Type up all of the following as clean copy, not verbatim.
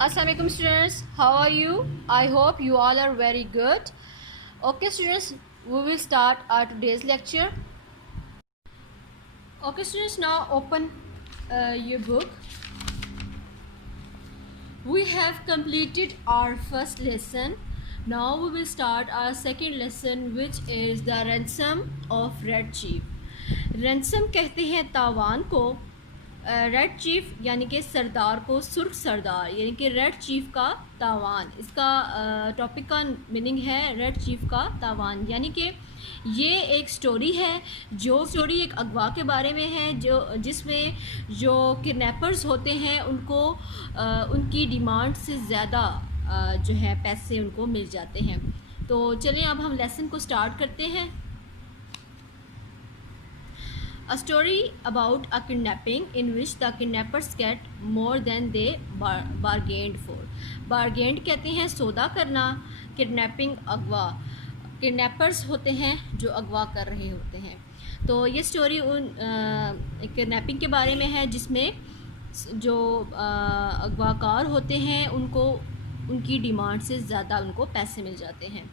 Assalamualaikum students, how are you? I hope you all are very good. Okay students, we will start our today's lecture. Okay students, now open your book. We have completed our first lesson. Now we will start our second lesson, which is the ransom of Red Chief. Ransom कहते हैं तावान को, red chief यानी कि सरदार को, सुर्ख सरदार यानी कि red chief का तावान. इसका टॉपिक का मीनिंग है रेड चीफ का तावान, यानी कि ये एक स्टोरी है. जो स्टोरी एक अगवा के बारे में है, जिसमें जो किडनैपर्स होते हैं उनको उनकी डिमांड से ज़्यादा जो है पैसे उनको मिल जाते हैं. तो चलिए अब हम लेसन को स्टार्ट करते हैं. A story about a kidnapping in which the kidnappers get more than they bargained for. Bargained कहते हैं सौदा करना, किडनैपिंग अगवा. किडनैपर्स होते हैं जो अगवा कर रहे होते हैं. तो ये स्टोरी उन किडनैपिंग के बारे में है, जिसमें जो अगवाकार होते हैं उनको उनकी डिमांड से ज़्यादा उनको पैसे मिल जाते हैं.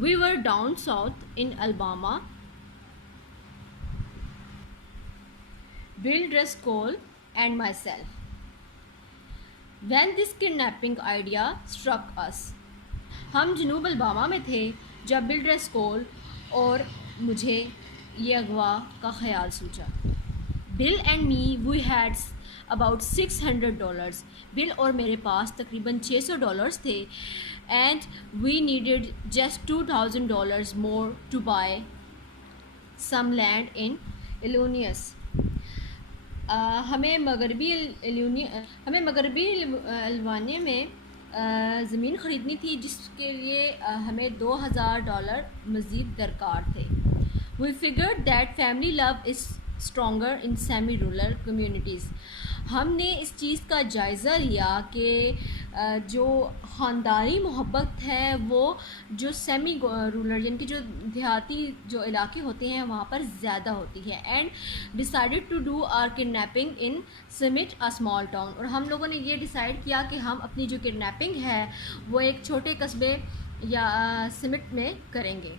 We were down south in Alabama. Bill Driscoll and myself, when this kidnapping idea struck us. हम जनूब अलबामा में थे जब बिल ड्रेस्कोल और मुझे ये अगवा का ख्याल सूझा. Bill and me we had about $600. Bill और मेरे पास तकरीबन $600 थे. And we needed just $2,000 more to buy some land in Illinois. हमें मगरबी अल्बानिया में ज़मीन ख़रीदनी थी, जिसके लिए हमें $2,000 मज़ीद दरकार थे. We figured that family love is stronger in semi rural communities. हमने इस चीज़ का जायज़ा लिया कि जो ख़ानदानी मोहब्बत है वो जो सेमी रूरल यानी कि जो देहाती जो इलाके होते हैं वहाँ पर ज़्यादा होती है. And decided to do our kidnapping in Summit a small town. और हम लोगों ने ये डिसाइड किया कि हम अपनी जो किडनैपिंग है वो एक छोटे कस्बे या समिट में करेंगे.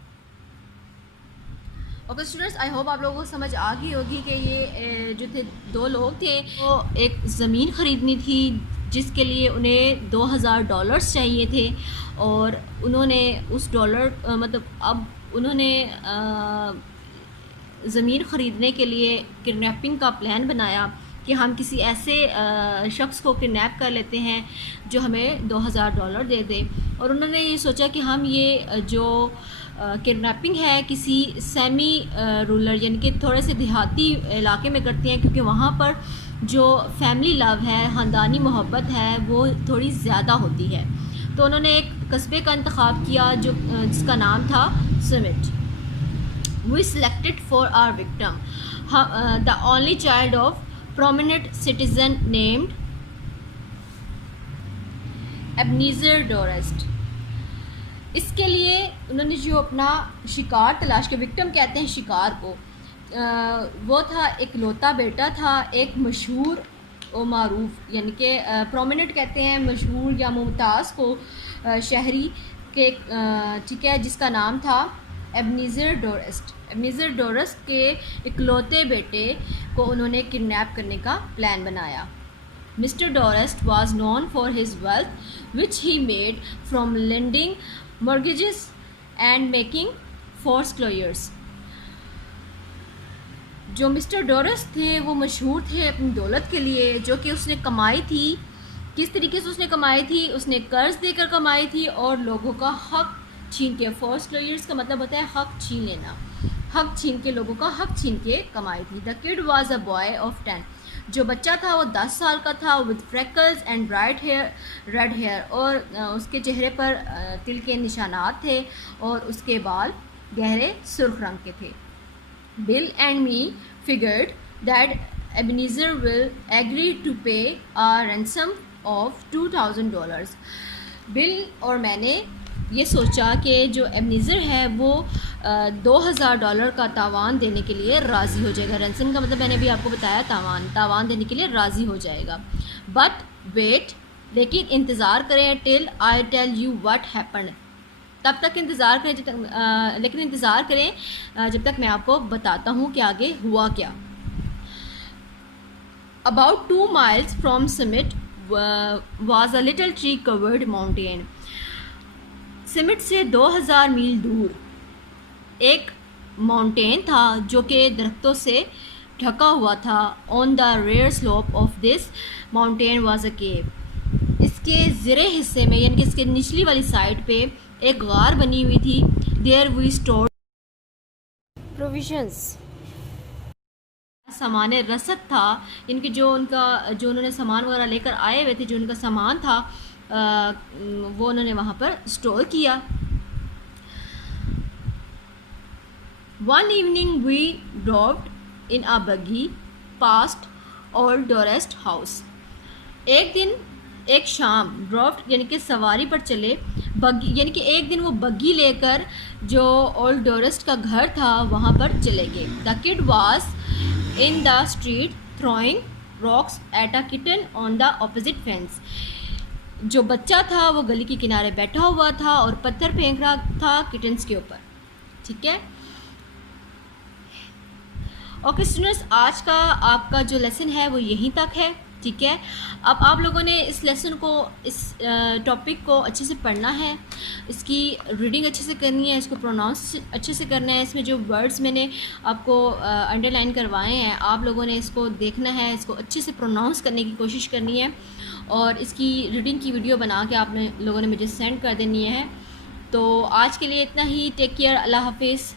ओके स्टूडेंट्स, आई होप आप लोगों को समझ आ गई होगी कि ये जो थे दो लोग थे, वो एक ज़मीन ख़रीदनी थी जिसके लिए उन्हें $2,000 चाहिए थे. और उन्होंने उस अब उन्होंने ज़मीन ख़रीदने के लिए किडनैपिंग का प्लान बनाया कि हम किसी ऐसे शख्स को किडनैप कर लेते हैं जो हमें $2,000 दे दे. और उन्होंने ये सोचा कि हम ये जो किडनैपिंग है किसी सेमी रूरल यानी कि थोड़े से देहाती इलाके में करते हैं, क्योंकि वहाँ पर जो फैमिली लव है, ख़ानदानी मोहब्बत है, वो थोड़ी ज़्यादा होती है. तो उन्होंने एक कस्बे का इंतखाब किया जिसका नाम था Summit. We selected for our victim the only child of prominent citizen named Ebenezer Dorset. इसके लिए उन्होंने जो अपना शिकार तलाश के, विक्टिम कहते हैं शिकार को, वो था एक लौता बेटा था एक मशहूर और मारूफ यानी कि प्रोमिनेंट कहते हैं मशहूर या मुमताज़ को, शहरी के, ठीक है, जिसका नाम था एबनीज़र डोरेस्ट. एबनीज़र डोरेस्ट के इकलौते बेटे को उन्होंने किडनैप करने का प्लान बनाया. Mister Dorest was known for his wealth which he made from lending mortgages and making foreclosures. जो मिस्टर डोरेस्ट थे वो मशहूर थे अपनी दौलत के लिए, जो कि उसने कमाई थी. किस तरीके से उसने कमाई थी? उसने कर्ज देकर कमाई थी और लोगों का हक छीन के. फोरक्लोजर्स का मतलब होता है हक छीन लेना. हक छीन के, लोगों का हक छीन के कमाई थी. The kid was a boy of 10. जो बच्चा था वो 10 साल का था. With freckles and bright hair, red hair, और उसके चेहरे पर तिल के निशानात थे और उसके बाल गहरे सुर्ख रंग के थे. Bill and me figured that Ebenezer will agree to pay a ransom of $2,000. Bill और मैंने یہ سوچا کہ جو ایبنیزر ہے وہ $2000 کا تاوان دینے کے لیے راضی ہو جائے گا. رینسم کا مطلب میں نے بھی آپ کو بتایا تاوان دینے کے لیے راضی ہو جائے گا. بٹ ویٹ، لیکن انتظار کریں till I tell you what happened, تب تک انتظار کریں لیکن انتظار کریں جب تک میں آپ کو بتاتا ہوں کہ آگے ہوا کیا. About 2 miles from summit was a little tree covered mountain. سمٹ سے 2000 میل دور ایک ماؤنٹین تھا جو کہ درختوں سے ڈھکا ہوا تھا. On the rear slope of this mountain was a cave. اس کے زرے حصے میں یعنی کہ اس کے نچلی والی سائڈ پہ ایک غار بنی ہوئی تھی. There we stored provisions. سامان رسد تھا، ان کے جو انہوں نے سامان وغیرہ لے کر آئے ہوئے تھے، جو ان کا سامان تھا وہ انہوں نے وہاں پر اسٹور کیا. One evening we drove in a buggy past old Dorest house. ایک شام ڈرافٹ یعنی کہ سواری پر چلے، بگی یعنی کہ ایک دن وہ بگی لے کر جو اولڈ ڈورسٹ کا گھر تھا وہاں پر چلے گئے. The kid was in the street throwing rocks at a kitten on the opposite fence. جو بچہ تھا وہ گلی کے کنارے بیٹھا ہوا تھا اور پتھر پھینک رہا تھا کٹنس کے اوپر. ٹھیک ہے. اوکے اسٹوڈنٹس، آج کا آپ کا جو لیسن ہے وہ یہیں تک ہے. ٹھیک ہے. اب آپ لوگوں نے اس لیسن کو، اس ٹاپک کو اچھے سے پڑھنا ہے، اس کی ریڈنگ اچھے سے کرنی ہے، اس کو پروناؤنس اچھے سے کرنا ہے. اس میں جو ورڈز میں نے آپ کو انڈر لائن کروائے ہیں آپ لوگوں نے اس کو دیکھنا ہے، اس کو اچھے سے پروناؤنس کرنے کی کوشش کرنی ہے اور اس کی ریڈنگ کی ویڈیو بنا کے آپ لوگوں نے مجھے سینڈ کر دینی ہے. تو آج کے لیے اتنا ہی. Take care. اللہ حافظ.